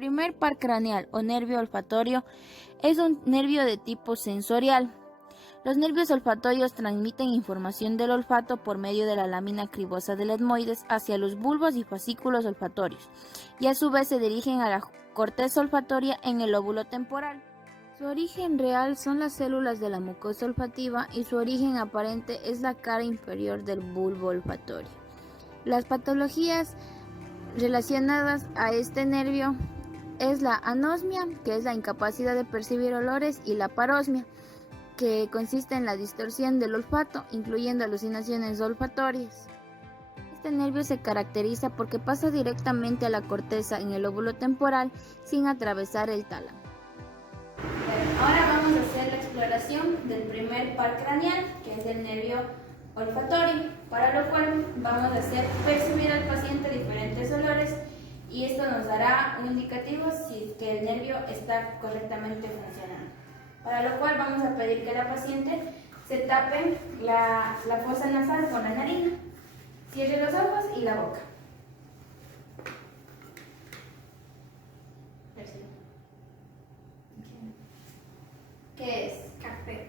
primer par craneal o nervio olfatorio es un nervio de tipo sensorial. Los nervios olfatorios transmiten información del olfato por medio de la lámina cribosa del etmoides hacia los bulbos y fascículos olfatorios, y a su vez se dirigen a la corteza olfatoria en el lóbulo temporal. Su origen real son las células de la mucosa olfativa y su origen aparente es la cara inferior del bulbo olfatorio. Las patologías relacionadas a este nervio es la anosmia, que es la incapacidad de percibir olores, y la parosmia, que consiste en la distorsión del olfato, incluyendo alucinaciones olfatorias. Este nervio se caracteriza porque pasa directamente a la corteza en el lóbulo temporal sin atravesar el tálamo. Ahora vamos a hacer la exploración del primer par craneal, que es el nervio olfatorio, para lo cual vamos a hacer percibir al paciente diferentes olores y esto nos dará un indicativo si que el nervio está correctamente funcionando. Para lo cual vamos a pedir que la paciente se tape la fosa nasal con la narina, cierre los ojos y la boca. ¿Qué es? Café.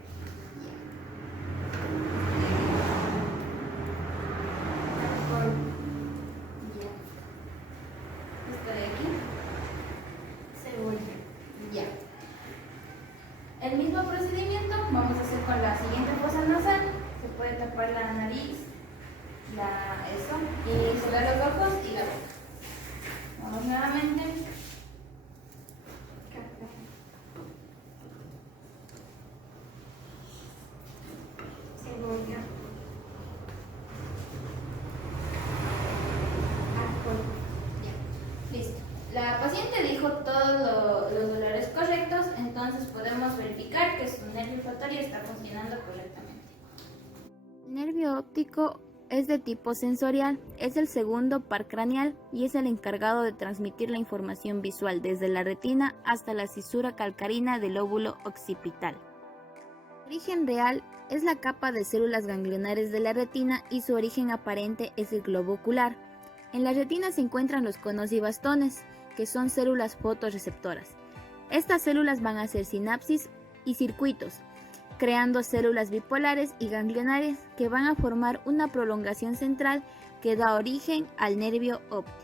¿Esto de aquí? Cebolla. Ya. El mismo procedimiento vamos a hacer con la siguiente fosa nasal. Se puede tapar la nariz, y cerrar los ojos y la boca. Vamos nuevamente. Café. Cebolla. Alcohol. Ya. Listo. La paciente dijo todos los olores correctos, entonces podemos verificar que su nervio olfatorio está funcionando correctamente. El nervio óptico es de tipo sensorial, es el segundo par craneal y es el encargado de transmitir la información visual desde la retina hasta la cisura calcarina del lóbulo occipital. Su origen real es la capa de células ganglionares de la retina y su origen aparente es el globo ocular. En la retina se encuentran los conos y bastones, que son células fotorreceptoras. Estas células van a hacer sinapsis y circuitos, creando células bipolares y ganglionares que van a formar una prolongación central que da origen al nervio óptico.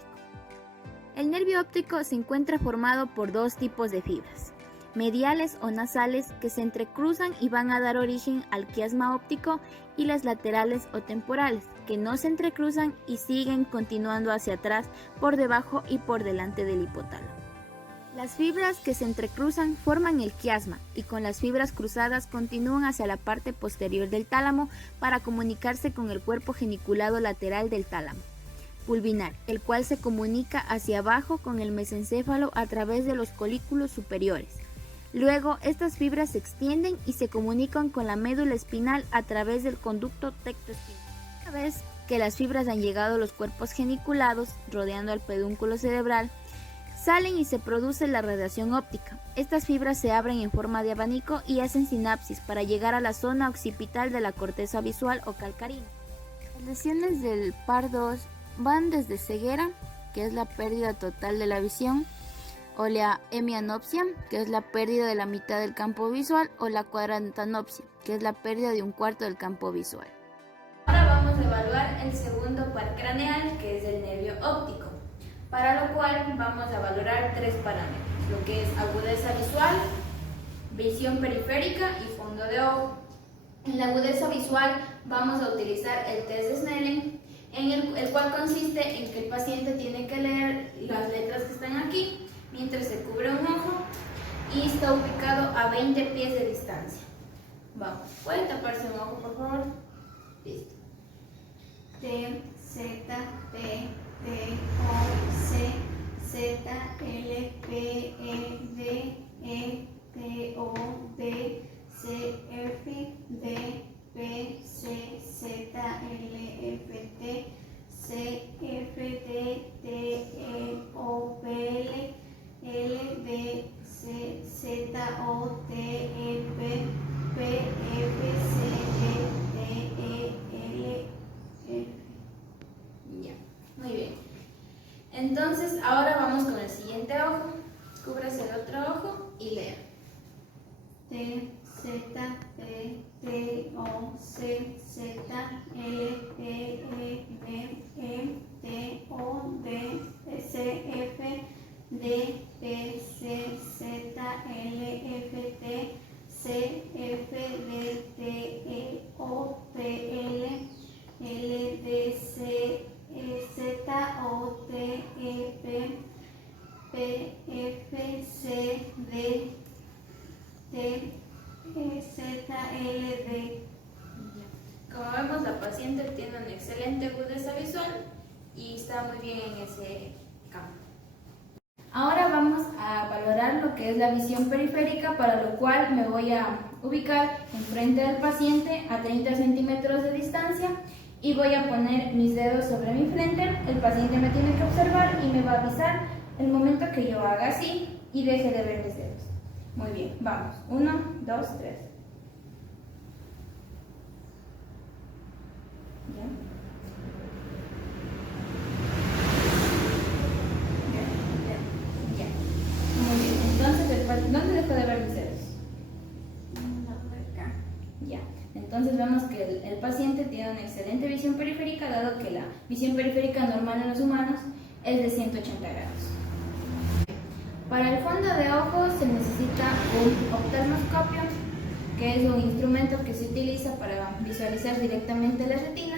El nervio óptico se encuentra formado por dos tipos de fibras, mediales o nasales, que se entrecruzan y van a dar origen al quiasma óptico, y las laterales o temporales, que no se entrecruzan y siguen continuando hacia atrás, por debajo y por delante del hipotálamo. Las fibras que se entrecruzan forman el quiasma y con las fibras cruzadas continúan hacia la parte posterior del tálamo para comunicarse con el cuerpo geniculado lateral del tálamo pulvinar, el cual se comunica hacia abajo con el mesencéfalo a través de los colículos superiores. Luego, estas fibras se extienden y se comunican con la médula espinal a través del conducto tectoespinal. Una vez que las fibras han llegado a los cuerpos geniculados, rodeando al pedúnculo cerebral, salen y se produce la radiación óptica. Estas fibras se abren en forma de abanico y hacen sinapsis para llegar a la zona occipital de la corteza visual o calcarina. Las lesiones del par 2 van desde ceguera, que es la pérdida total de la visión, o la hemianopsia, que es la pérdida de la mitad del campo visual, o la cuadrantanopsia, que es la pérdida de un cuarto del campo visual. Ahora vamos a evaluar el segundo par craneal, que es el nervio óptico, para lo cual vamos a valorar tres parámetros, lo que es agudeza visual, visión periférica y fondo de ojo. En la agudeza visual vamos a utilizar el test de Snellen, el cual consiste en que el paciente tiene que leer las letras que están aquí mientras se cubre un ojo y está ubicado a 20 pies de distancia. Vamos, ¿pueden taparse un ojo, por favor? Listo. T, Z, P, T, O, C, Z, L, P, E, D, E, T, O, D, C, F, D, P, C, Z, L, F, T, C, F, D, T, E, O, P, L, L, D, C, Z, O, T, E, P, P, F, C, D, E, L, F. Ya, muy bien. Entonces, ahora vamos con el siguiente ojo, Cúbrase el otro ojo y lea. T, Z, T, T, O, C, Z, L, E, M, E, T, O, D, C, F, D, P, C, Z, L, F, T, C, F, D, T, E, O, P, L, L, D, C, Z, O, T, E, P, P, F, C, D, T, Z, L, D. Como vemos, la paciente tiene una excelente agudeza visual y está muy bien en ese campo. Ahora vamos a valorar lo que es la visión periférica, para lo cual me voy a ubicar enfrente del paciente a 30 centímetros de distancia y voy a poner mis dedos sobre mi frente. El paciente me tiene que observar y me va a avisar el momento que yo haga así y deje de ver mis dedos. Muy bien, vamos. 1, 2, 3. Ya. Muy bien. Entonces, después, ¿dónde dejo de ver mis dedos? Acá. Ya. Entonces vemos que el paciente tiene una excelente visión periférica, dado que la visión periférica normal en los humanos es de 180 grados. Para el fondo de ojo se necesita un oftalmoscopio, que es un instrumento que se utiliza para visualizar directamente la retina,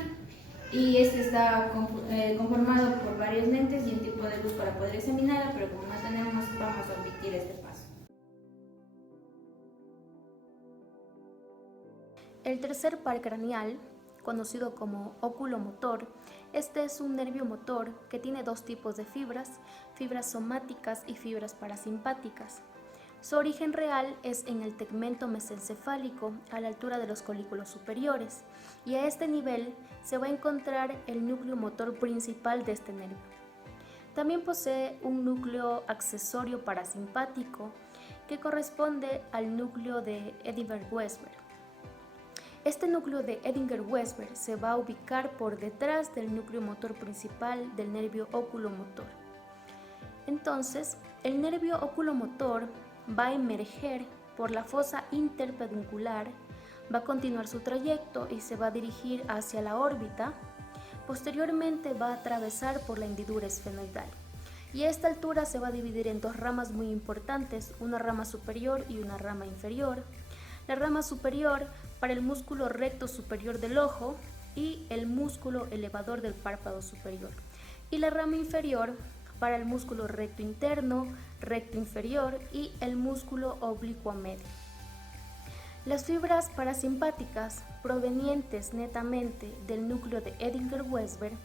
y este está conformado por varios lentes y un tipo de luz para poder examinarla, pero como no tenemos, vamos a omitir este paso. El tercer par craneal, conocido como oculomotor, este es un nervio motor que tiene dos tipos de fibras somáticas y fibras parasimpáticas. Su origen real es en el tegmento mesencefálico, a la altura de los colículos superiores, y a este nivel se va a encontrar el núcleo motor principal de este nervio. También posee un núcleo accesorio parasimpático que corresponde al núcleo de Edinger-Weisberg. Este núcleo de Edinger-Weisberg se va a ubicar por detrás del núcleo motor principal del nervio oculomotor. Entonces, el nervio oculomotor va a emerger por la fosa interpeduncular, va a continuar su trayecto y se va a dirigir hacia la órbita. Posteriormente va a atravesar por la hendidura esfenoidal. Y a esta altura se va a dividir en dos ramas muy importantes, una rama superior y una rama inferior. La rama superior para el músculo recto superior del ojo y el músculo elevador del párpado superior. Y la rama inferior para el músculo recto interno, recto inferior y el músculo oblicuo medio. Las fibras parasimpáticas provenientes netamente del núcleo de Edinger-Weisberg,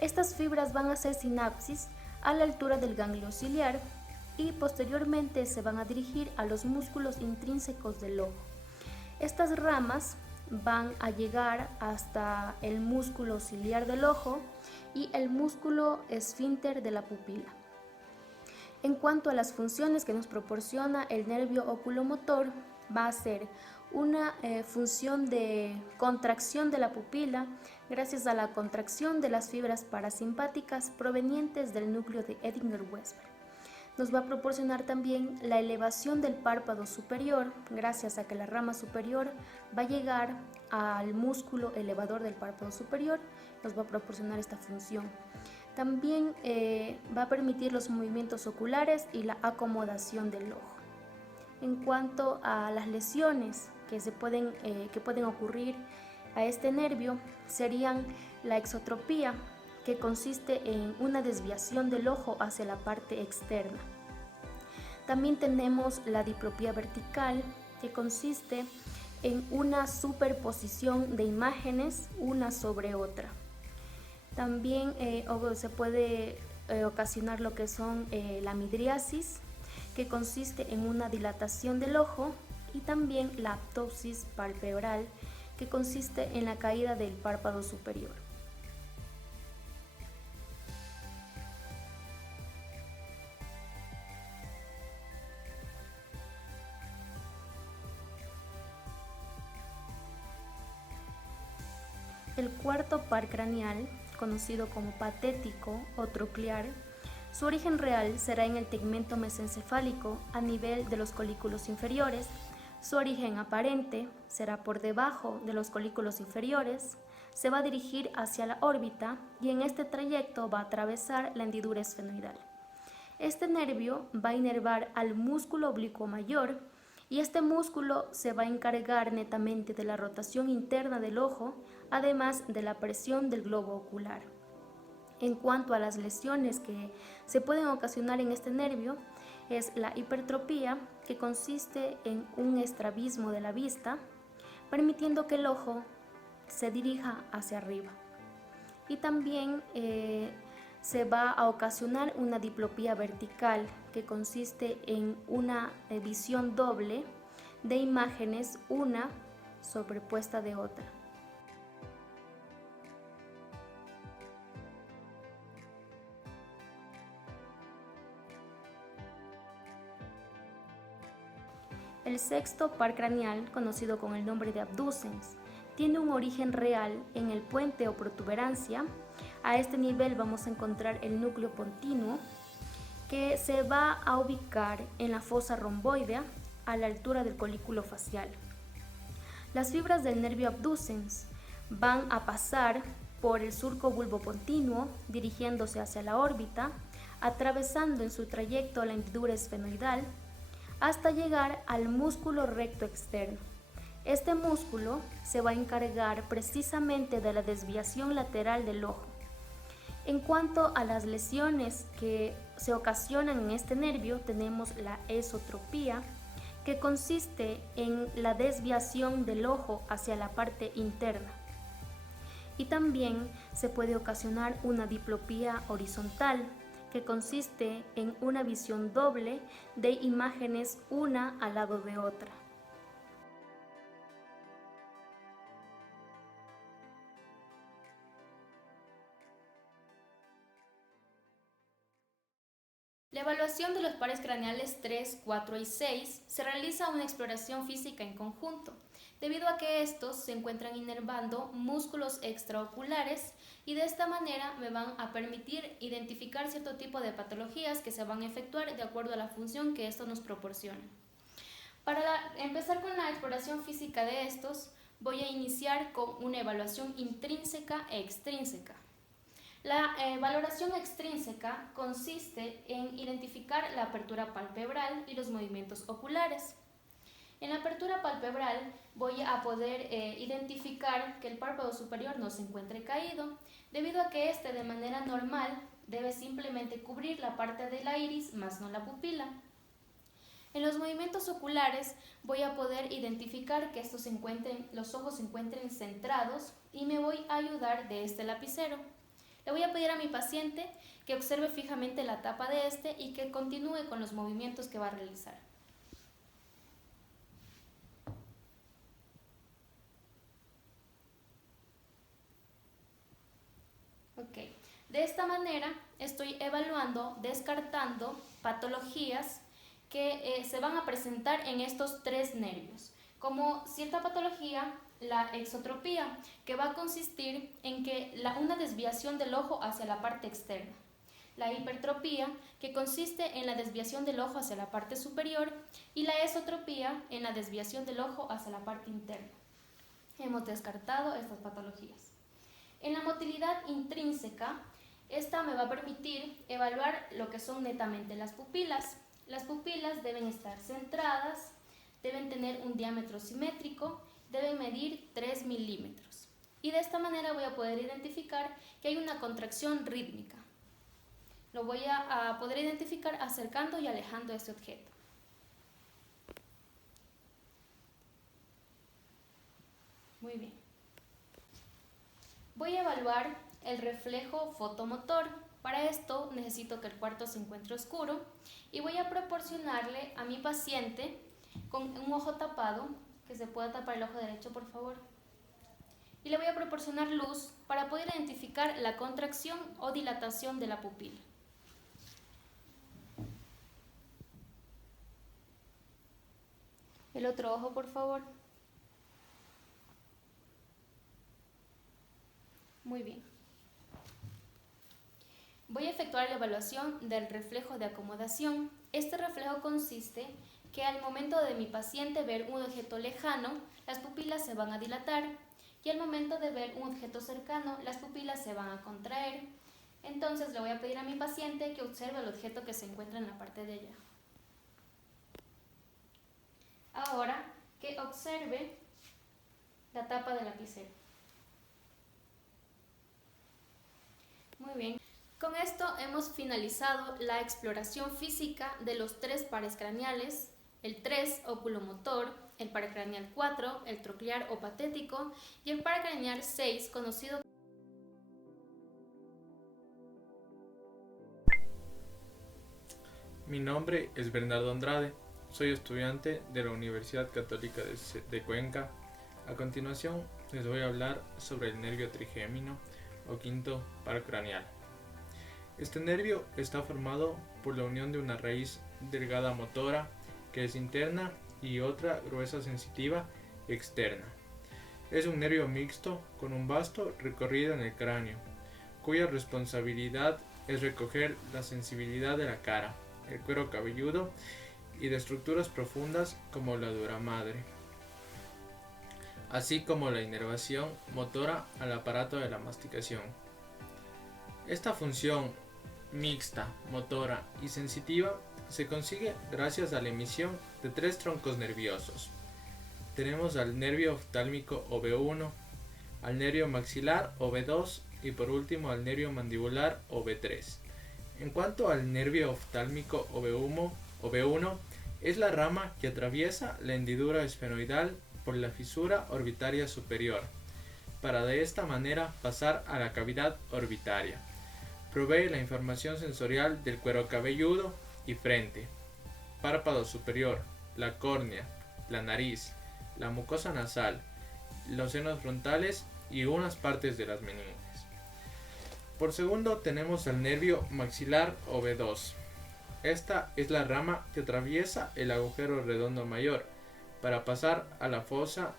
estas fibras van a hacer sinapsis a la altura del ganglio ciliar y posteriormente se van a dirigir a los músculos intrínsecos del ojo. Estas ramas van a llegar hasta el músculo ciliar del ojo y el músculo esfínter de la pupila. En cuanto a las funciones que nos proporciona el nervio oculomotor, va a ser una función de contracción de la pupila gracias a la contracción de las fibras parasimpáticas provenientes del núcleo de Edinger-Weisberg. Nos va a proporcionar también la elevación del párpado superior gracias a que la rama superior va a llegar al músculo elevador del párpado superior, nos va a proporcionar esta función. También va a permitir los movimientos oculares y la acomodación del ojo. En cuanto a las lesiones que pueden ocurrir a este nervio, serían la exotropía, que consiste en una desviación del ojo hacia la parte externa. También tenemos la diplopía vertical, que consiste en una superposición de imágenes una sobre otra. También se puede ocasionar lo que son la midriasis, que consiste en una dilatación del ojo, y también la ptosis palpebral, que consiste en la caída del párpado superior. El cuarto par craneal, conocido como patético o troclear, Su origen real será en el tegmento mesencefálico a nivel de los colículos inferiores. Su origen aparente será por debajo de los colículos inferiores, se va a dirigir hacia la órbita y en este trayecto va a atravesar la hendidura esfenoidal. Este nervio va a inervar al músculo oblicuo mayor y este músculo se va a encargar netamente de la rotación interna del ojo, además de la presión del globo ocular. En cuanto a las lesiones que se pueden ocasionar en este nervio, es la hipertropía, que consiste en un estrabismo de la vista, permitiendo que el ojo se dirija hacia arriba. Y también se va a ocasionar una diplopía vertical, que consiste en una visión doble de imágenes, una sobrepuesta de otra. El sexto par craneal, conocido con el nombre de abducens, tiene un origen real en el puente o protuberancia. A este nivel vamos a encontrar el núcleo pontinuo, que se va a ubicar en la fosa romboidea a la altura del colículo facial. Las fibras del nervio abducens van a pasar por el surco bulbopontinuo dirigiéndose hacia la órbita, atravesando en su trayecto la hendidura esfenoidal hasta llegar al músculo recto externo. Este músculo se va a encargar precisamente de la desviación lateral del ojo. En cuanto a las lesiones que se ocasionan en este nervio, tenemos la esotropía, que consiste en la desviación del ojo hacia la parte interna. Y también se puede ocasionar una diplopía horizontal, que consiste en una visión doble de imágenes una al lado de otra. La evaluación de los pares craneales 3, 4 y 6 se realiza una exploración física en conjunto, debido a que estos se encuentran inervando músculos extraoculares y de esta manera me van a permitir identificar cierto tipo de patologías que se van a efectuar de acuerdo a la función que esto nos proporciona. Para empezar con la exploración física de estos, voy a iniciar con una evaluación intrínseca e extrínseca. La valoración extrínseca consiste en identificar la apertura palpebral y los movimientos oculares. En la apertura palpebral voy a poder identificar que el párpado superior no se encuentre caído, debido a que este de manera normal debe simplemente cubrir la parte de la iris, más no la pupila. En los movimientos oculares voy a poder identificar que los ojos se encuentren centrados y me voy a ayudar de este lapicero. Le voy a pedir a mi paciente que observe fijamente la tapa de este y que continúe con los movimientos que va a realizar. Ok, de esta manera estoy evaluando, descartando patologías que se van a presentar en estos tres nervios, como cierta patología, la exotropía, que va a consistir en que una desviación del ojo hacia la parte externa. La hipertropía, que consiste en la desviación del ojo hacia la parte superior, y la esotropía, en la desviación del ojo hacia la parte interna. Hemos descartado estas patologías. En la motilidad intrínseca, esta me va a permitir evaluar lo que son netamente las pupilas. Las pupilas deben estar centradas, deben tener un diámetro simétrico, deben medir 3 milímetros. Y de esta manera voy a poder identificar que hay una contracción rítmica. Lo voy a poder identificar acercando y alejando este objeto. Muy bien. Voy a evaluar el reflejo fotomotor. Para esto necesito que el cuarto se encuentre oscuro y voy a proporcionarle a mi paciente con un ojo tapado, que se pueda tapar el ojo derecho por favor, y le voy a proporcionar luz para poder identificar la contracción o dilatación de la pupila. El otro ojo por favor. Muy bien. Voy a efectuar la evaluación del reflejo de acomodación. Este reflejo consiste que al momento de mi paciente ver un objeto lejano, las pupilas se van a dilatar y al momento de ver un objeto cercano, las pupilas se van a contraer. Entonces le voy a pedir a mi paciente que observe el objeto que se encuentra en la parte de ella. Ahora que observe la tapa del lapicero. Muy bien. Con esto hemos finalizado la exploración física de los 3 pares craneales, el 3 oculomotor, el par craneal 4, el troclear o patético, y el par craneal 6, conocido. Mi nombre es Bernardo Andrade, soy estudiante de la Universidad Católica de Cuenca. A continuación les voy a hablar sobre el nervio trigémino o quinto par craneal. Este nervio está formado por la unión de una raíz delgada motora, que es interna, y otra gruesa sensitiva, externa. Es un nervio mixto con un vasto recorrido en el cráneo, cuya responsabilidad es recoger la sensibilidad de la cara, el cuero cabelludo y de estructuras profundas como la dura madre, así como la inervación motora al aparato de la masticación. Esta función mixta, motora y sensitiva se consigue gracias a la emisión de 3 troncos nerviosos. Tenemos al nervio oftálmico o B1, al nervio maxilar o B2 y por último al nervio mandibular o B3. En cuanto al nervio oftálmico o B1, es la rama que atraviesa la hendidura esfenoidal por la fisura orbitaria superior, para de esta manera pasar a la cavidad orbitaria. Provee la información sensorial del cuero cabelludo y frente, párpado superior, la córnea, la nariz, la mucosa nasal, los senos frontales y unas partes de las meninges. Por segundo tenemos el nervio maxilar o B2. Esta es la rama que atraviesa el agujero redondo mayor para pasar a la fosa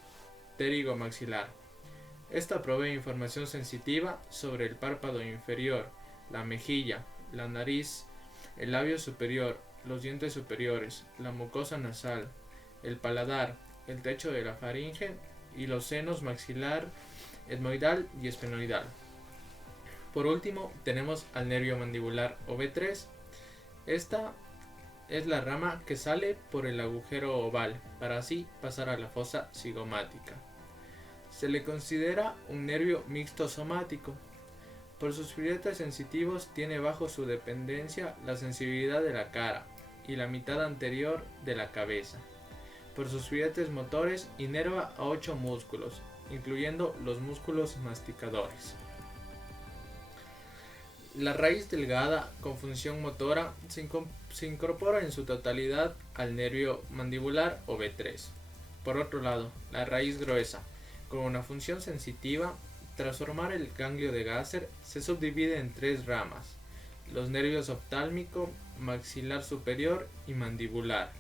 pterigomaxilar. Esta provee información sensitiva sobre el párpado inferior, la mejilla, la nariz, el labio superior, los dientes superiores, la mucosa nasal, el paladar, el techo de la faringe y los senos maxilar, etmoidal y esfenoidal. Por último tenemos al nervio mandibular o B3. Esta es la rama que sale por el agujero oval para así pasar a la fosa cigomática. Se le considera un nervio mixto somático. Por sus filetes sensitivos tiene bajo su dependencia la sensibilidad de la cara y la mitad anterior de la cabeza. Por sus filetes motores inerva a 8 músculos, incluyendo los músculos masticadores. La raíz delgada con función motora se incorpora en su totalidad al nervio mandibular o B3. Por otro lado, la raíz gruesa, con una función sensitiva, tras formar el ganglio de Gasser, se subdivide en 3 ramas: los nervios oftálmico, maxilar superior y mandibular,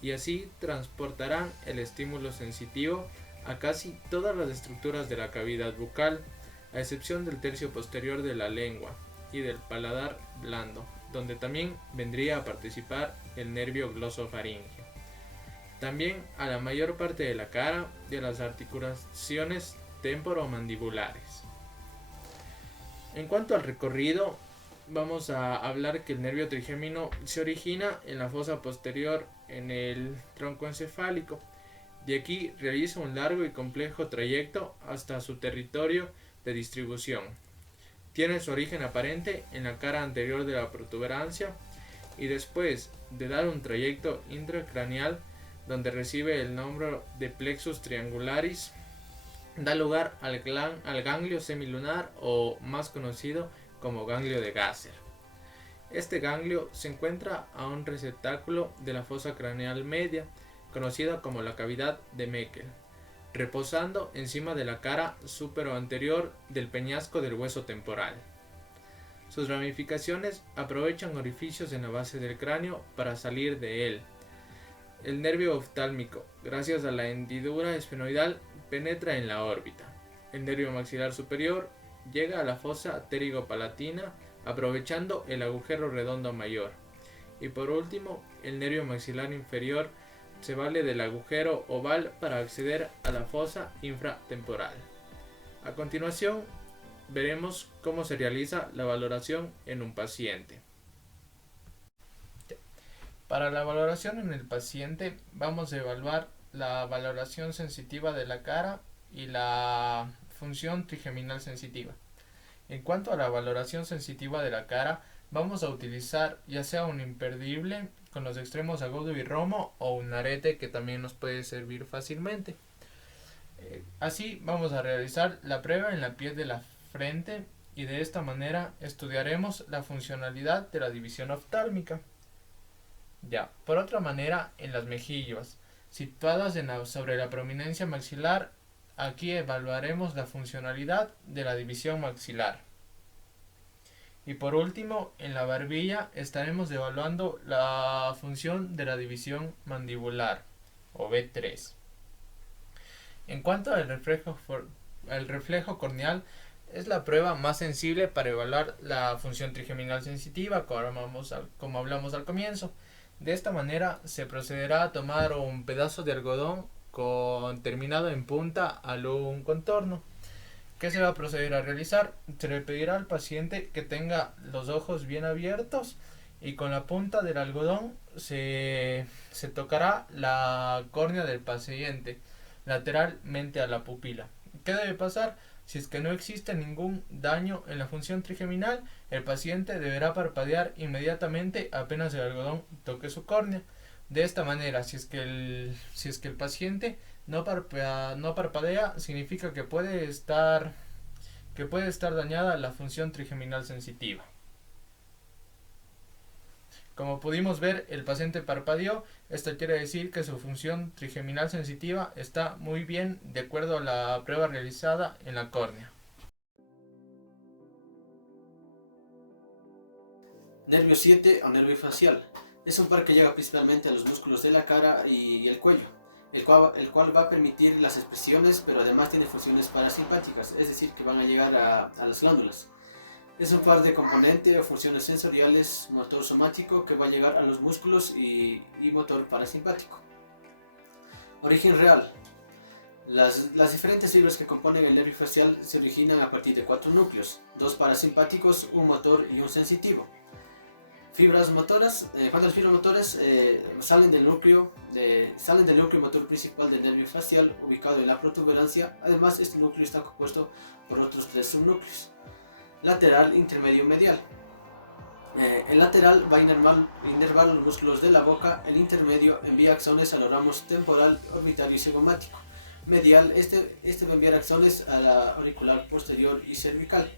y así transportarán el estímulo sensitivo a casi todas las estructuras de la cavidad bucal, a excepción del tercio posterior de la lengua y del paladar blando, donde también vendría a participar el nervio glosofaringeo. También a la mayor parte de la cara y a las articulaciones temporomandibulares. En cuanto al recorrido, vamos a hablar que el nervio trigémino se origina en la fosa posterior en el tronco encefálico. De aquí realiza un largo y complejo trayecto hasta su territorio de distribución. Tiene su origen aparente en la cara anterior de la protuberancia y después de dar un trayecto intracraneal donde recibe el nombre de plexus triangularis, da lugar al ganglio semilunar o más conocido como ganglio de Gasser. Este ganglio se encuentra a un receptáculo de la fosa craneal media, conocida como la cavidad de Meckel, reposando encima de la cara superoanterior del peñasco del hueso temporal. Sus ramificaciones aprovechan orificios en la base del cráneo para salir de él. El nervio oftálmico, gracias a la hendidura esfenoidal, penetra en la órbita. El nervio maxilar superior llega a la fosa pterigopalatina aprovechando el agujero redondo mayor. Y por último, el nervio maxilar inferior se vale del agujero oval para acceder a la fosa infratemporal. A continuación, veremos cómo se realiza la valoración en un paciente. Para la valoración en el paciente vamos a evaluar la valoración sensitiva de la cara y la función trigeminal sensitiva. En cuanto a la valoración sensitiva de la cara, vamos a utilizar ya sea un imperdible con los extremos agudo y romo o un arete que también nos puede servir fácilmente. Así vamos a realizar la prueba en la piel de la frente y de esta manera estudiaremos la funcionalidad de la división oftálmica. Ya, por otra manera, en las mejillas, situadas sobre la prominencia maxilar, aquí evaluaremos la funcionalidad de la división maxilar. Y por último, en la barbilla estaremos evaluando la función de la división mandibular, o B3. En cuanto al reflejo corneal, es la prueba más sensible para evaluar la función trigeminal sensitiva, como hablamos al comienzo. De esta manera se procederá a tomar un pedazo de algodón terminado en punta a un contorno. ¿Qué se va a proceder a realizar? Se le pedirá al paciente que tenga los ojos bien abiertos y con la punta del algodón se tocará la córnea del paciente lateralmente a la pupila. ¿Qué debe pasar? Si es que no existe ningún daño en la función trigeminal, el paciente deberá parpadear inmediatamente apenas el algodón toque su córnea. De esta manera, si es que el paciente no parpadea, significa que puede estar dañada la función trigeminal sensitiva. Como pudimos ver, el paciente parpadeó. Esto quiere decir que su función trigeminal sensitiva está muy bien de acuerdo a la prueba realizada en la córnea. Nervio 7 o nervio facial. Es un par que llega principalmente a los músculos de la cara y el cuello, el cual va a permitir las expresiones, pero además tiene funciones parasimpáticas, es decir, que van a llegar a las glándulas. Es un par de componente o funciones sensoriales, motor somático, que va a llegar a los músculos y motor parasimpático. Origen real. Las diferentes fibras que componen el nervio facial se originan a partir de 4 núcleos, 2 parasimpáticos, un motor y un sensitivo. Fibras motoras. Cuando las fibras motoras salen del núcleo motor principal del nervio facial ubicado en la protuberancia. Además, este núcleo está compuesto por otros 3 subnúcleos: lateral, intermedio, medial. El lateral va a inervar los músculos de la boca. El intermedio envía axones a los ramos temporal, orbitario y cigomático. Medial, este va a enviar axones a la auricular posterior y cervical.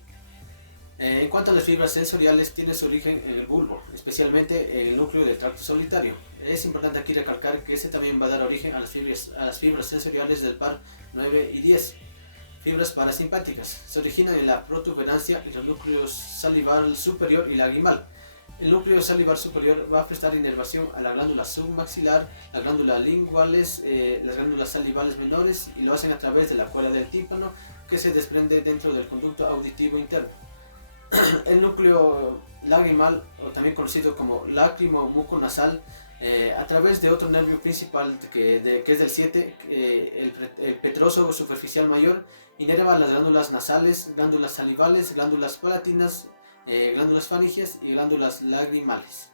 En cuanto a las fibras sensoriales, tienen su origen en el bulbo, especialmente en el núcleo del tracto solitario. Es importante aquí recalcar que este también va a dar origen a las fibras sensoriales del par 9 y 10. Fibras parasimpáticas se originan en la protuberancia y los núcleos salivar superior y lagrimal. El núcleo salivar superior va a prestar inervación a la glándula submaxilar, la glándula linguales, las glándulas salivales menores, y lo hacen a través de la cuerda del tímpano, que se desprende dentro del conducto auditivo interno. El núcleo lagrimal, o también conocido como lágrimo muconasal, a través de otro nervio principal que es del 7, el petroso superficial mayor, inerva las glándulas nasales, glándulas salivales, glándulas palatinas, glándulas faringias y glándulas lagrimales.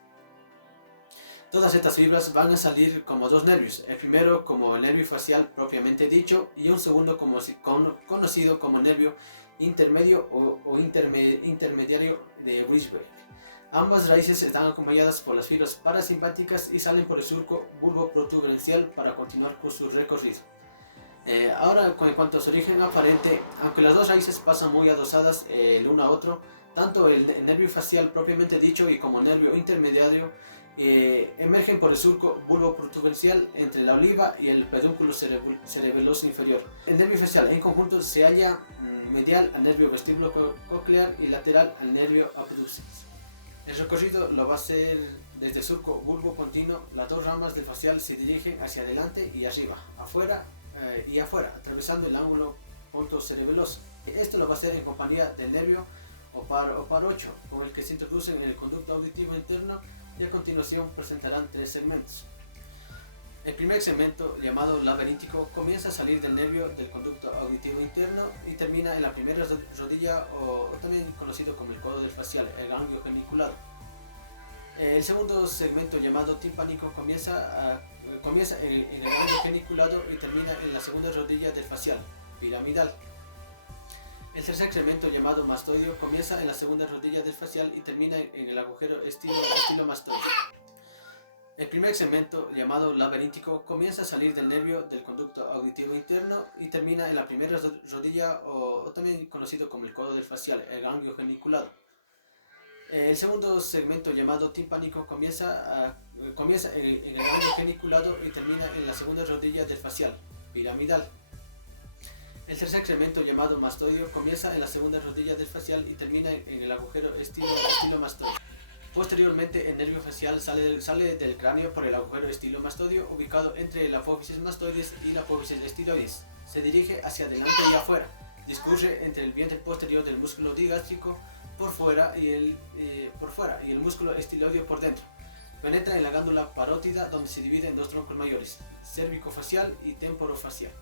Todas estas fibras van a salir como 2 nervios, el primero como el nervio facial propiamente dicho y un segundo conocido como nervio intermedio o intermediario de Wristberg. Ambas raíces están acompañadas por las fibras parasimpáticas y salen por el surco bulbo-protuberencial para continuar con su recorrido. Ahora, en cuanto a su origen aparente, aunque las dos raíces pasan muy adosadas el uno a otro, tanto el nervio facial propiamente dicho y como el nervio intermediario emergen por el surco bulbo-protuberencial entre la oliva y el pedúnculo cerebeloso inferior. El nervio facial en conjunto se halla medial al nervio vestíbulo-coclear y lateral al nervio abducens. El recorrido lo va a hacer desde el surco bulbo-pontino. Las dos ramas del facial se dirigen hacia adelante y arriba, afuera y afuera, atravesando el ángulo pontocerebeloso. Esto lo va a hacer en compañía del nervio o par 8, con el que se introducen en el conducto auditivo interno, y a continuación presentarán 3 segmentos. El primer segmento, llamado laberíntico, comienza a salir del nervio del conducto auditivo interno y termina en la primera rodilla o también conocido como el codo del facial, el ganglio geniculado. El segundo segmento, llamado timpánico, comienza en el ganglio geniculado y termina en la segunda rodilla del facial, piramidal. El tercer segmento, llamado mastoideo, comienza en la segunda rodilla del facial y termina en el agujero estilomastoideo. El primer segmento, llamado laberíntico, comienza a salir del nervio del conducto auditivo interno y termina en la primera rodilla o también conocido como el codo del facial, el ganglio geniculado. El segundo segmento, llamado timpánico, comienza en el ganglio geniculado y termina en la segunda rodilla del facial, piramidal. El tercer segmento, llamado mastoideo, comienza en la segunda rodilla del facial y termina en el agujero estilomastoideo. Posteriormente, el nervio facial sale del cráneo por el agujero estilomastoideo, ubicado entre la apófisis mastoides y la apófisis estiloides. Se dirige hacia adelante y afuera, discurre entre el vientre posterior del músculo digástrico por fuera y el músculo estiloideo por dentro. Penetra en la glándula parótida, donde se divide en 2 troncos mayores, cérvico-facial y temporofacial.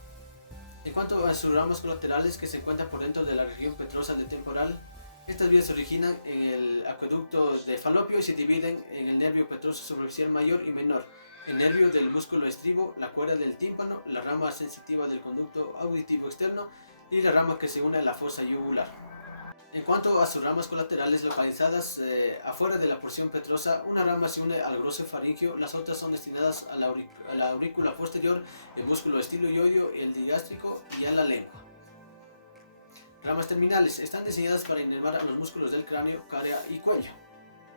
En cuanto a sus ramas colaterales, que se encuentran por dentro de la región petrosa del temporal, estas vías se originan en el acueducto de Falopio y se dividen en el nervio petroso superficial mayor y menor, el nervio del músculo estribo, la cuerda del tímpano, la rama sensitiva del conducto auditivo externo y la rama que se une a la fosa yugular. En cuanto a sus ramas colaterales localizadas afuera de la porción petrosa, una rama se une al glosofaringio, las otras son destinadas a la aurícula posterior, el músculo estiloideo, el digástrico y a la lengua. Ramas terminales están diseñadas para inervar a los músculos del cráneo, cara y cuello.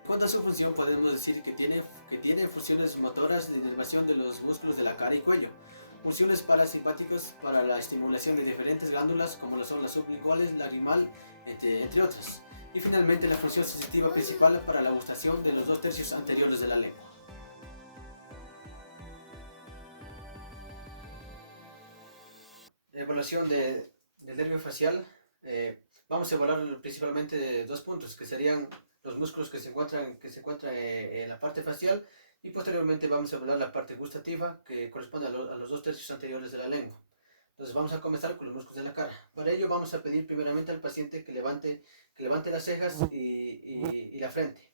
En cuanto a su función, podemos decir que tiene funciones motoras de inervación de los músculos de la cara y cuello, funciones parasimpáticas para la estimulación de diferentes glándulas como lo son las sublinguales, lagrimal, entre otras, y finalmente la función sensitiva principal para la gustación de los 2 tercios anteriores de la lengua. Evaluación del nervio facial. Vamos a evaluar principalmente de 2 puntos, que serían los músculos que se encuentran en la parte facial, y posteriormente vamos a evaluar la parte gustativa, que corresponde a los 2 tercios anteriores de la lengua. Entonces vamos a comenzar con los músculos de la cara. Para ello vamos a pedir primeramente al paciente que levante las cejas y la frente.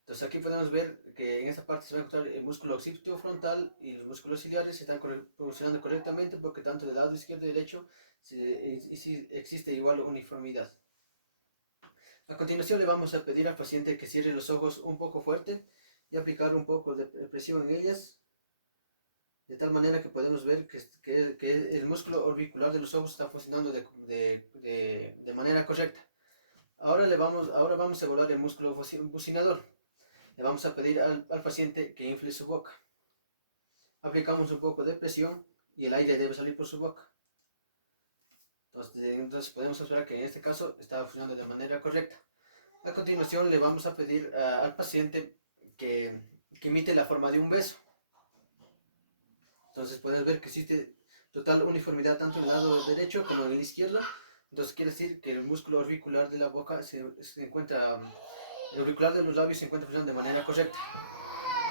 Entonces aquí podemos ver que en esta parte se va a encontrar el músculo occipito frontal y los músculos ciliares están funcionando correctamente, porque tanto del lado izquierdo y derecho existe igual uniformidad. A continuación le vamos a pedir al paciente que cierre los ojos un poco fuerte y aplicar un poco de presión en ellas, de tal manera que podemos ver que el músculo orbicular de los ojos está funcionando de manera correcta. Ahora vamos a evaluar el músculo bucinador. Le vamos a pedir al paciente que infle su boca. Aplicamos un poco de presión y el aire debe salir por su boca. Entonces podemos observar que en este caso está funcionando de manera correcta. A continuación le vamos a pedir al paciente que imite la forma de un beso. Entonces podemos ver que existe total uniformidad tanto en el lado derecho como en el izquierdo. Entonces quiere decir que el músculo orbicular de la boca el auricular de los labios se encuentra funcionando de manera correcta.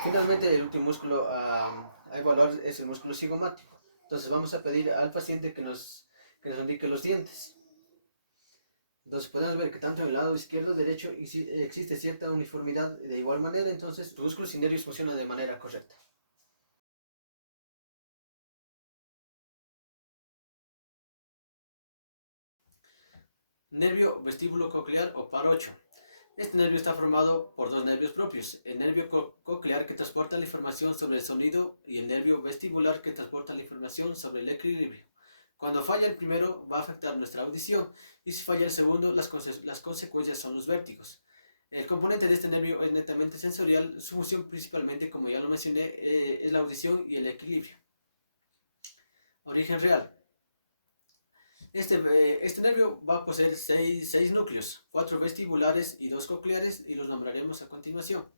Finalmente, el último músculo a evaluar es el músculo cigomático. Entonces vamos a pedir al paciente que nos indique los dientes. Entonces podemos ver que tanto en el lado izquierdo y derecho existe cierta uniformidad de igual manera, entonces los músculos y nervios funcionan de manera correcta. Nervio vestíbulo coclear o par 8. Este nervio está formado por 2 nervios propios, el nervio coclear, que transporta la información sobre el sonido, y el nervio vestibular, que transporta la información sobre el equilibrio. Cuando falla el primero, va a afectar nuestra audición, y si falla el segundo, las consecuencias son los vértigos. El componente de este nervio es netamente sensorial. Su función principalmente, como ya lo mencioné, es la audición y el equilibrio. Origen real. Este nervio va a poseer 6 núcleos, 4 vestibulares y 2 cocleares, y los nombraremos a continuación.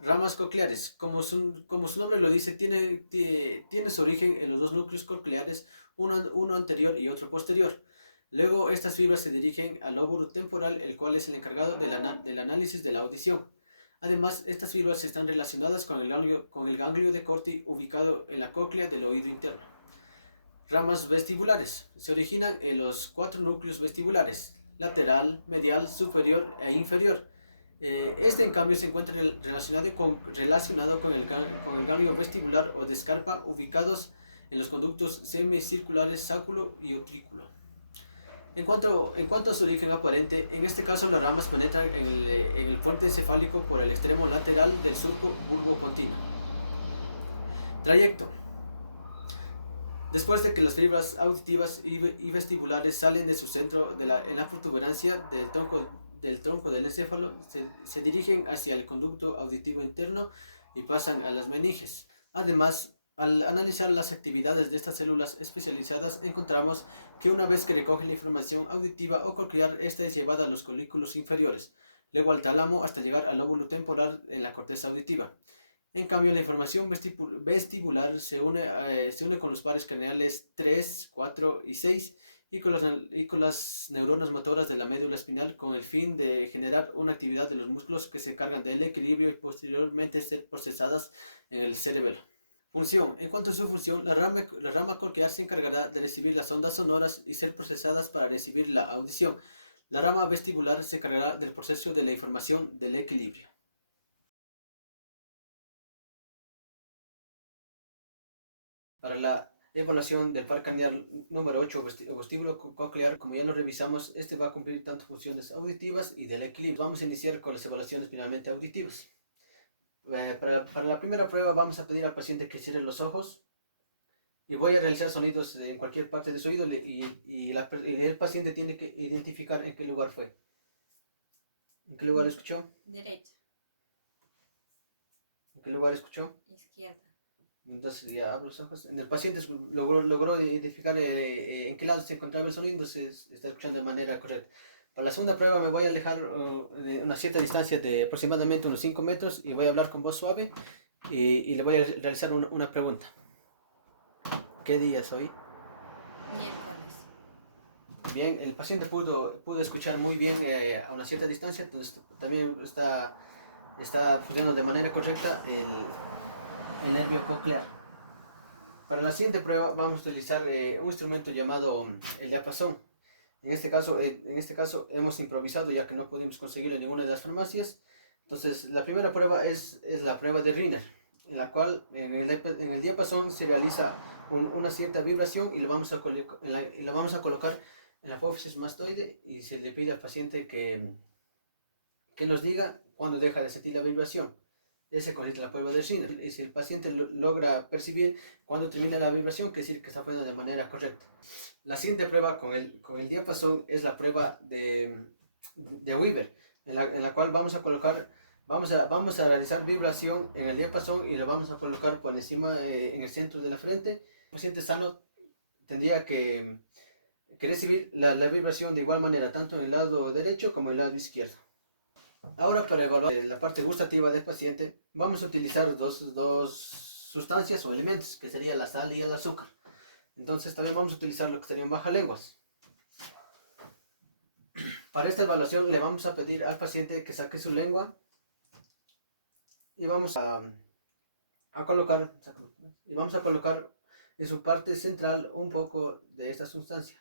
Ramas cocleares. Como su nombre lo dice, tiene su origen en los 2 núcleos cocleares, uno anterior y otro posterior. Luego estas fibras se dirigen al lóbulo temporal, el cual es el encargado del análisis de la audición. Además, estas fibras están relacionadas con el ganglio de Corti ubicado en la cóclea del oído interno. Ramas vestibulares. Se originan en los 4 núcleos vestibulares: lateral, medial, superior e inferior. Este en cambio se encuentra relacionado con el ganglio vestibular o de Scarpa, ubicados en los conductos semicirculares sáculo y utrículo. En cuanto a su origen aparente, en este caso las ramas penetran en el puente encefálico por el extremo lateral del surco bulbopontino. Trayecto. Después de que las fibras auditivas y vestibulares salen de su centro en la protuberancia del tronco del encéfalo, se dirigen hacia el conducto auditivo interno y pasan a las meninges. Además, al analizar las actividades de estas células especializadas, encontramos que una vez que recoge la información auditiva o coclear, esta es llevada a los colículos inferiores, luego al tálamo hasta llegar al lóbulo temporal en la corteza auditiva. En cambio, la información vestibular se une con los pares craneales 3, 4 y 6 y con las neuronas motoras de la médula espinal, con el fin de generar una actividad de los músculos que se encargan del equilibrio y posteriormente ser procesadas en el cerebelo. Función. En cuanto a su función, la rama coclear se encargará de recibir las ondas sonoras y ser procesadas para recibir la audición. La rama vestibular se encargará del proceso de la información del equilibrio. Para la evaluación del par craneal número 8 o vestíbulo coclear, como ya lo revisamos, este va a cumplir tanto funciones auditivas y del equilibrio. Vamos a iniciar con las evaluaciones primeramente auditivas. Para la primera prueba vamos a pedir al paciente que cierre los ojos y voy a realizar sonidos en cualquier parte de su oído y el paciente tiene que identificar en qué lugar fue. ¿En qué lugar escuchó? Derecha, ¿En qué lugar escuchó? izquierda, Entonces ya abre los ojos. El paciente logró identificar en qué lado se encontraba el sonido, entonces está escuchando de manera correcta. Para la segunda prueba me voy a alejar de una cierta distancia de aproximadamente unos 5 metros y voy a hablar con voz suave y le voy a realizar una pregunta. ¿Qué día es hoy? miércoles, Bien, el paciente pudo escuchar muy bien a una cierta distancia, entonces también está funcionando de manera correcta el nervio coclear. Para la siguiente prueba vamos a utilizar un instrumento llamado el diapasón. En este caso hemos improvisado ya que no podemos conseguirlo en ninguna de las farmacias. Entonces la primera prueba es la prueba de Rinner, en la cual en el diapasón se realiza una cierta vibración y lo vamos a colocar en la apófisis mastoide y se le pide al paciente que nos diga cuándo deja de sentir la vibración. Ese consiste en la prueba de Rinner. Y si el paciente logra percibir cuando termina la vibración, quiere decir que está funcionando de manera correcta. La siguiente prueba con el diapasón es la prueba de Weaver, en la cual vamos a realizar vibración en el diapasón y lo vamos a colocar por encima, en el centro de la frente. El paciente sano tendría que recibir la vibración de igual manera, tanto en el lado derecho como en el lado izquierdo. Ahora, para evaluar la parte gustativa del paciente, vamos a utilizar dos sustancias o elementos, que sería la sal y el azúcar. Entonces también vamos a utilizar lo que serían bajalenguas. Para esta evaluación le vamos a pedir al paciente que saque su lengua y vamos a colocar en su parte central un poco de esta sustancia.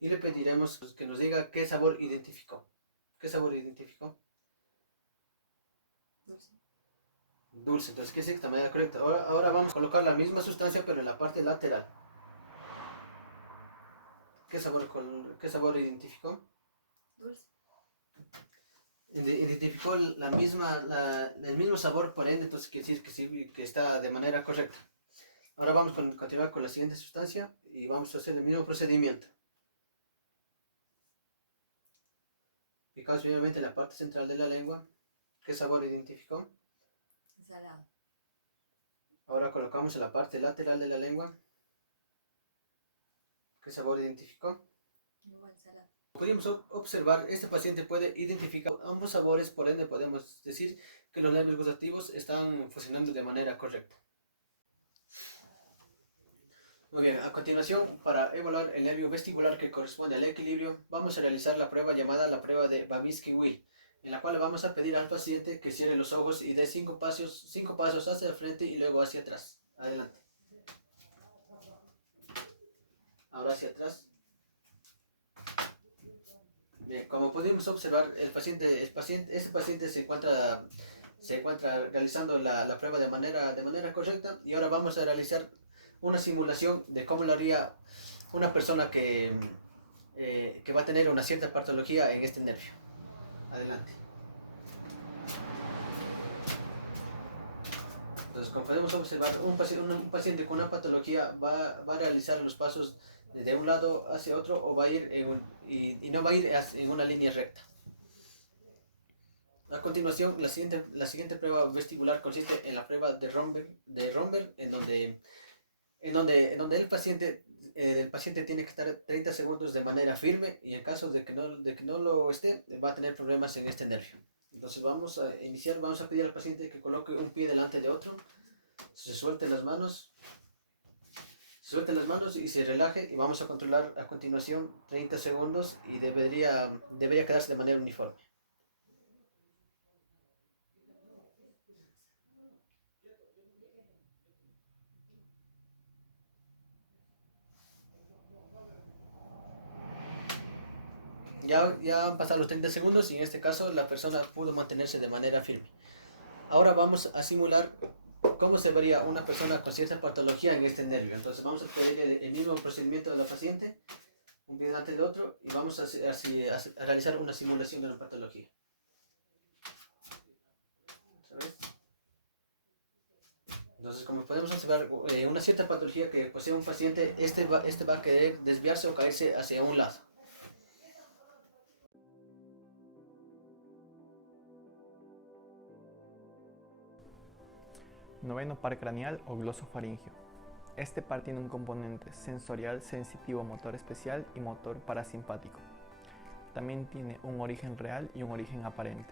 Y le pediremos que nos diga qué sabor identificó. ¿Qué sabor identificó? dulce, Dulce, entonces quiere decir que está de manera correcta. Ahora vamos a colocar la misma sustancia pero en la parte lateral. ¿Qué sabor identificó? dulce, Identificó el mismo sabor, por ende, entonces quiere decir que sí, que está de manera correcta. Ahora vamos a continuar con la siguiente sustancia y vamos a hacer el mismo procedimiento. Picamos primeramente en la parte central de la lengua. ¿Qué sabor identificó? salado, Ahora colocamos en la parte lateral de la lengua. ¿Qué sabor identificó? igual salado. Pudimos observar, este paciente puede identificar ambos sabores, por ende podemos decir que los nervios gustativos están funcionando de manera correcta. Muy bien, a continuación, para evaluar el nervio vestibular que corresponde al equilibrio, vamos a realizar la prueba llamada la prueba de Babinski-Will, en la cual le vamos a pedir al paciente que cierre los ojos y dé 5 pasos hacia el frente y luego hacia atrás. Adelante. Ahora hacia atrás. Bien, como podemos observar, este paciente se encuentra realizando la prueba de manera correcta, y ahora vamos a realizar una simulación de cómo lo haría una persona que va a tener una cierta patología en este nervio. Adelante. Entonces, como podemos observar, un paciente con una patología va a realizar los pasos de un lado hacia otro, o va a ir y no va a ir en una línea recta. A continuación, la siguiente prueba vestibular consiste en la prueba de Romberg, en donde el paciente tiene que estar 30 segundos de manera firme, y en caso de que no lo esté, va a tener problemas en este nervio. Entonces vamos a iniciar, vamos a pedir al paciente que coloque un pie delante de otro, se suelten las manos y se relaje, y vamos a controlar a continuación 30 segundos, y debería quedarse de manera uniforme. Ya han pasado los 30 segundos, y en este caso la persona pudo mantenerse de manera firme. Ahora vamos a simular cómo se vería una persona con cierta patología en este nervio. Entonces vamos a pedir el mismo procedimiento de la paciente, un pie delante de otro, y vamos a realizar una simulación de la patología. Entonces, como podemos observar, una cierta patología que posee un paciente, este va a querer desviarse o caerse hacia un lado. Noveno par craneal o glosofaringio. Este par tiene un componente sensorial sensitivo motor especial y motor parasimpático. También tiene un origen real y un origen aparente.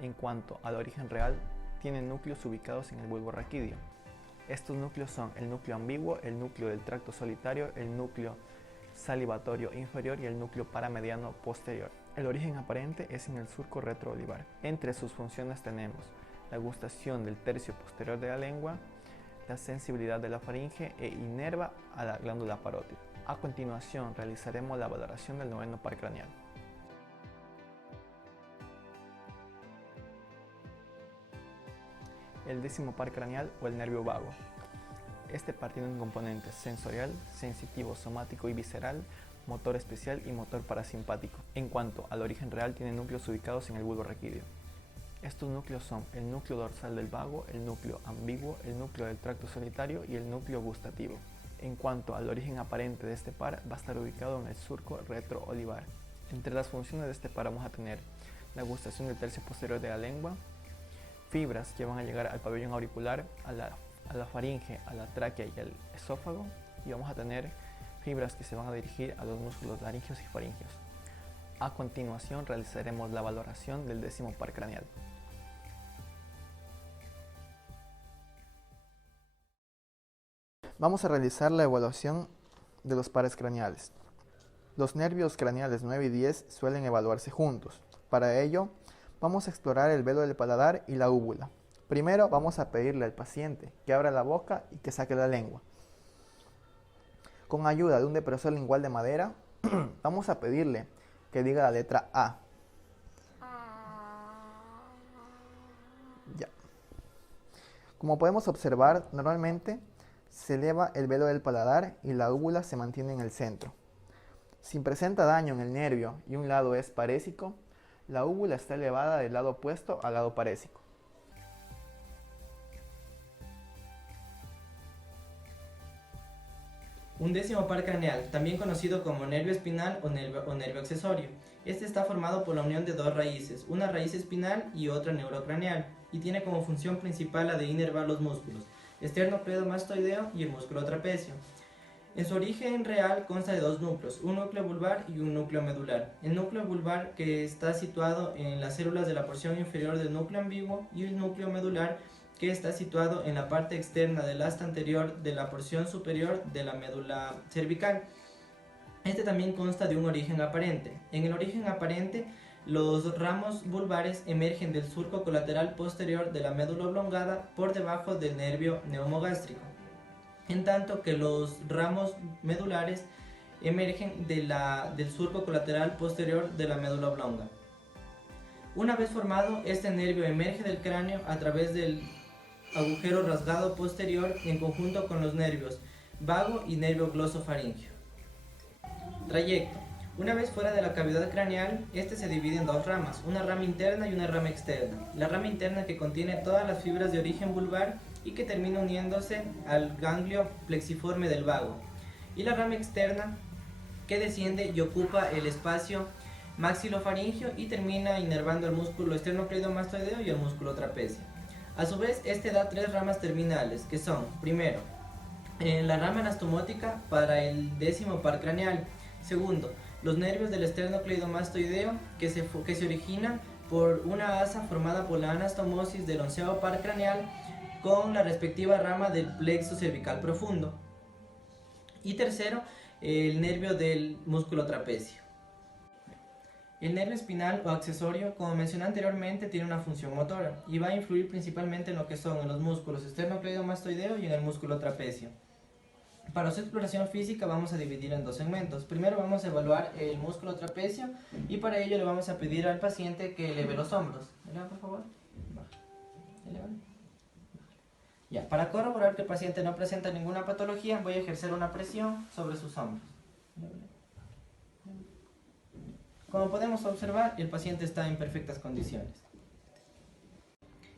En cuanto al origen real, tiene núcleos ubicados en el bulbo raquídeo. Estos núcleos son el núcleo ambiguo, el núcleo del tracto solitario, el núcleo salivatorio inferior y el núcleo paramediano posterior. El origen aparente es en el surco retroolivar. Entre sus funciones tenemos la gustación del tercio posterior de la lengua, la sensibilidad de la faringe e inerva a la glándula parótida. A continuación realizaremos la valoración del noveno par craneal. El décimo par craneal o el nervio vago. Este par tiene un componente sensorial, sensitivo, somático y visceral, motor especial y motor parasimpático. En cuanto al origen real, tiene núcleos ubicados en el bulbo raquídeo. Estos núcleos son el núcleo dorsal del vago, el núcleo ambiguo, el núcleo del tracto solitario y el núcleo gustativo. En cuanto al origen aparente de este par, va a estar ubicado en el surco retroolivar. Entre las funciones de este par vamos a tener la gustación del tercio posterior de la lengua, fibras que van a llegar al pabellón auricular, a la faringe, a la tráquea y al esófago, y vamos a tener fibras que se van a dirigir a los músculos laríngeos y faringeos. A continuación realizaremos la valoración del décimo par craneal. Vamos a realizar la evaluación de los pares craneales. Los nervios craneales 9 y 10 suelen evaluarse juntos. Para ello, vamos a explorar el velo del paladar y la úvula. Primero vamos a pedirle al paciente que abra la boca y que saque la lengua. Con ayuda de un depresor lingual de madera, vamos a pedirle que diga la letra A. Ya. Como podemos observar, normalmente se eleva el velo del paladar y la úvula se mantiene en el centro. Si presenta daño en el nervio y un lado es parésico, la úvula está elevada del lado opuesto al lado parésico. Un décimo par craneal, también conocido como nervio espinal o nervio accesorio. Este está formado por la unión de dos raíces, una raíz espinal y otra neurocraneal, y tiene como función principal la de inervar los músculos esternocleidomastoideo y el músculo trapecio. En su origen real consta de dos núcleos, un núcleo vulvar y un núcleo medular. El núcleo vulvar, que está situado en las células de la porción inferior del núcleo ambiguo, y el núcleo medular, que está situado en la parte externa del asta anterior de la porción superior de la médula cervical. Este también consta de un origen aparente. En el origen aparente, los ramos vulvares emergen del surco colateral posterior de la médula oblongada por debajo del nervio neumogástrico, en tanto que los ramos medulares emergen del surco colateral posterior de la médula oblonga. Una vez formado, este nervio emerge del cráneo a través del agujero rasgado posterior en conjunto con los nervios vago y nervio glosofaríngeo. Trayecto. Una vez fuera de la cavidad craneal, este se divide en dos ramas, una rama interna y una rama externa. La rama interna que contiene todas las fibras de origen vulvar y que termina uniéndose al ganglio plexiforme del vago. Y la rama externa que desciende y ocupa el espacio maxilofaringeo y termina inervando el músculo esternocleidomastoideo y el músculo trapecio. A su vez, este da tres ramas terminales, que son, primero, la rama anastomótica para el 10º par craneal. Segundo, los nervios del esternocleidomastoideo que se originan por una asa formada por la anastomosis del 11º par craneal con la respectiva rama del plexo cervical profundo. Y tercero, el nervio del músculo trapecio. El nervio espinal o accesorio, como mencioné anteriormente, tiene una función motora y va a influir principalmente en lo que son en los músculos esternocleidomastoideo y en el músculo trapecio. Para su exploración física vamos a dividir en dos segmentos. Primero vamos a evaluar el músculo trapecio y para ello le vamos a pedir al paciente que eleve los hombros. Eleva, por favor. Baja. Eleva. Ya, para corroborar que el paciente no presenta ninguna patología, voy a ejercer una presión sobre sus hombros. Como podemos observar, el paciente está en perfectas condiciones.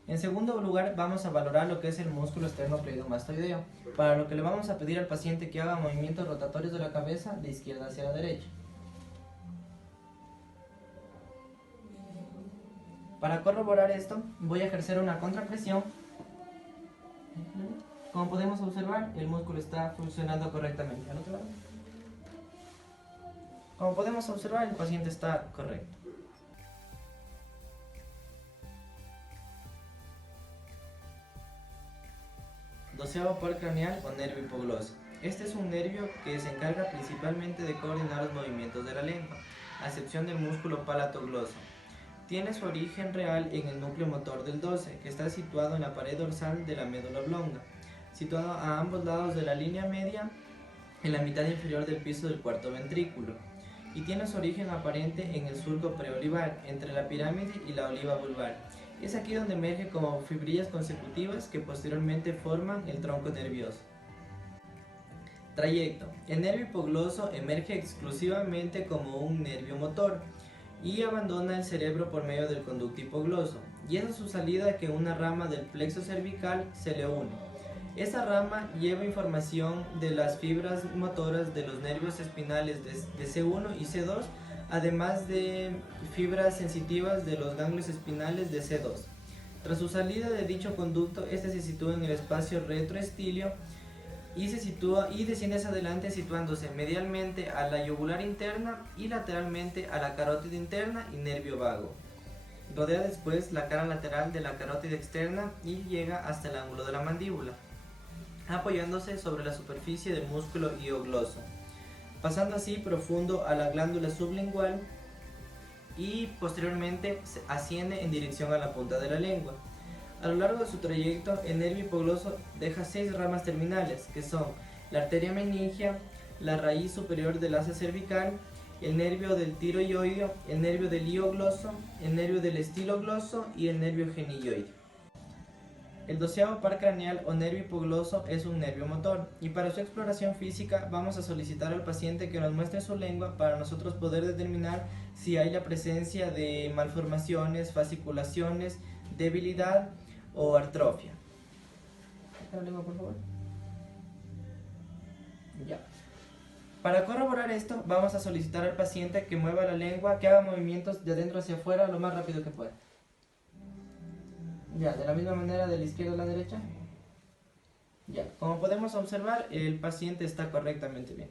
En segundo lugar, vamos a valorar lo que es el músculo esternocleidomastoideo, para lo que le vamos a pedir al paciente que haga movimientos rotatorios de la cabeza de izquierda hacia la derecha. Para corroborar esto, voy a ejercer una contrapresión. Como podemos observar, el músculo está funcionando correctamente. ¿Al otro lado? Como podemos observar, el paciente está correcto. Doceavo par craneal o nervio hipogloso. Este es un nervio que se encarga principalmente de coordinar los movimientos de la lengua, a excepción del músculo palatogloso. Tiene su origen real en el núcleo motor del 12, que está situado en la pared dorsal de la médula oblonga, situado a ambos lados de la línea media en la mitad inferior del piso del cuarto ventrículo, y tiene su origen aparente en el surco preolivar, entre la pirámide y la oliva vulvar. Es aquí donde emerge como fibrillas consecutivas que posteriormente forman el tronco nervioso. Trayecto. El nervio hipogloso emerge exclusivamente como un nervio motor y abandona el cerebro por medio del conducto hipogloso, y es a su salida que una rama del plexo cervical se le une. Esta rama lleva información de las fibras motoras de los nervios espinales de C1 y C2, además de fibras sensitivas de los ganglios espinales de C2. Tras su salida de dicho conducto, este se sitúa en el espacio retroestilio y desciende hacia adelante situándose medialmente a la yugular interna y lateralmente a la carótida interna y nervio vago. Rodea después la cara lateral de la carótida externa y llega hasta el ángulo de la mandíbula, apoyándose sobre la superficie del músculo hiogloso, pasando así profundo a la glándula sublingual y posteriormente asciende en dirección a la punta de la lengua. A lo largo de su trayecto, el nervio hipogloso deja 6 ramas terminales, que son la arteria meningia, la raíz superior del asa cervical, el nervio del tiroideo, el nervio del hiogloso, el nervio del estilogloso y el nervio genilloide. El 12º par craneal o nervio hipogloso es un nervio motor, y para su exploración física vamos a solicitar al paciente que nos muestre su lengua para nosotros poder determinar si hay la presencia de malformaciones, fasciculaciones, debilidad o atrofia. La lengua, por favor. Ya. Para corroborar esto, vamos a solicitar al paciente que mueva la lengua, que haga movimientos de adentro hacia afuera lo más rápido que pueda. Ya, de la misma manera de la izquierda a la derecha. Ya, como podemos observar, el paciente está correctamente bien.